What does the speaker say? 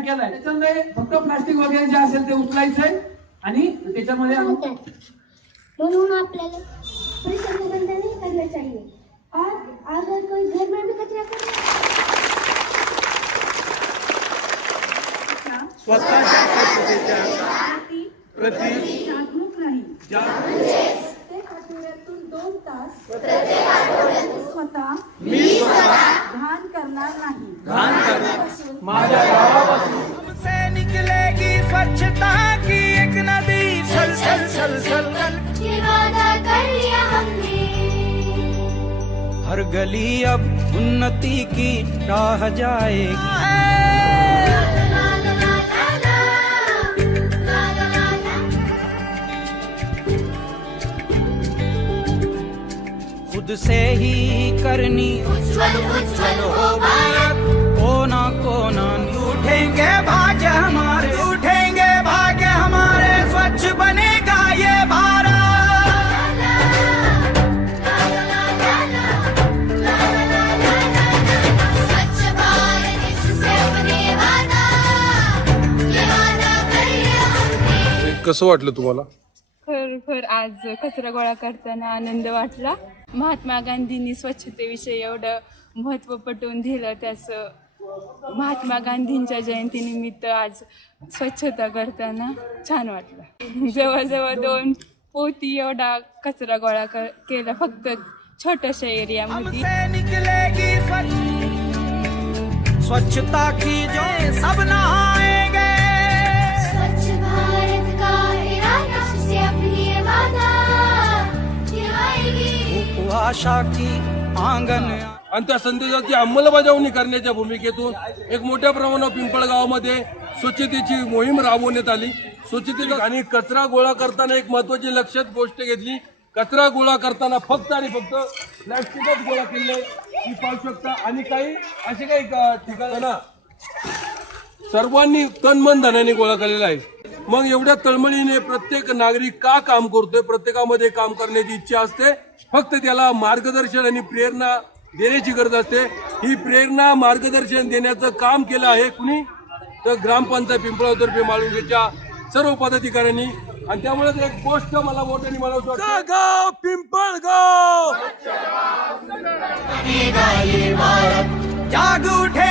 प्रयत्न केलाय. त्याच्यामध्ये फक्त प्लास्टिक वगैरे जे असेल ते उचलायचंय आणि त्याच्यामध्ये म्हणून आपल्याला परिसर को गंदा नहीं करना चाहिए. और अगर कोई घर में भी कचरा करे स्वतःच्या स्वच्छतेच्या प्रति जागरूक नाही प्रत्येक आठवड्यातून दोन तास स्वतः मी स्वतः घाण करणार नाही। घाण करणार माझ्या गावापासून से निकलेगी स्वच्छता की एक नदी। छल छल छल वादा कर लिया हमने। हर गली अब उन्नति की राह जाएगी। खुद से ही करनी। उज्जवल उज्जवल हो भारत। कोना कोना उठेंगे भाग्य हमारे। उठेंगे भाग्य हमारे स्वच्छ बनेगा ये भारत. कसं वाटलं तुम्हाला? खरोखर आज कचरा गोळा करताना आनंद वाटला. महात्मा गांधींनी स्वच्छतेविषयी एवढं महत्त्व पटवून दिलं त्याचं महात्मा गांधींच्या जयंतीनिमित्त आज स्वच्छता करताना छान वाटलं. जवळजवळ दोन पोती एवढा कचरा गोळा केला फक्त छोट्याशा एरियामध्ये स्वच्छता की निभाएगी आशा की आंगन आणि त्या संदेशाची अंमलबजावणी करण्याच्या भूमिकेतून एक मोठ्या प्रमाणावर पिंपळगावामध्ये स्वच्छतेची मोहीम राबवण्यात आली. स्वच्छतेचा आणि कचरा गोळा करताना एक महत्वाची लक्षात गोष्ट घेतली. कचरा गोळा करताना फक्त आणि फक्त प्लॅस्टिकच गोळा केले ही पाहू शकता. आणि काही असे काही ठिकाणं सर्वांनी तन मन धनाने गोळा केलेला आहे. मग एवढ्या तळमळीने प्रत्येक नागरिक का काम करतोय प्रत्येकामध्ये काम करण्याची इच्छा असते फक्त त्याला मार्गदर्शन आणि प्रेरणा देण्याची गरज असते. ही प्रेरणा मार्गदर्शन देण्याचं काम केलं आहे कुणी? तर ग्रामपंचायत पिंपळातर्फे माळुंगेच्या सर्व पदाधिकाऱ्यांनी. आणि त्यामुळे एक गोष्ट मला मोठ्याने मला वाटतं गाव पिंपळगाव! जाग उठेंगे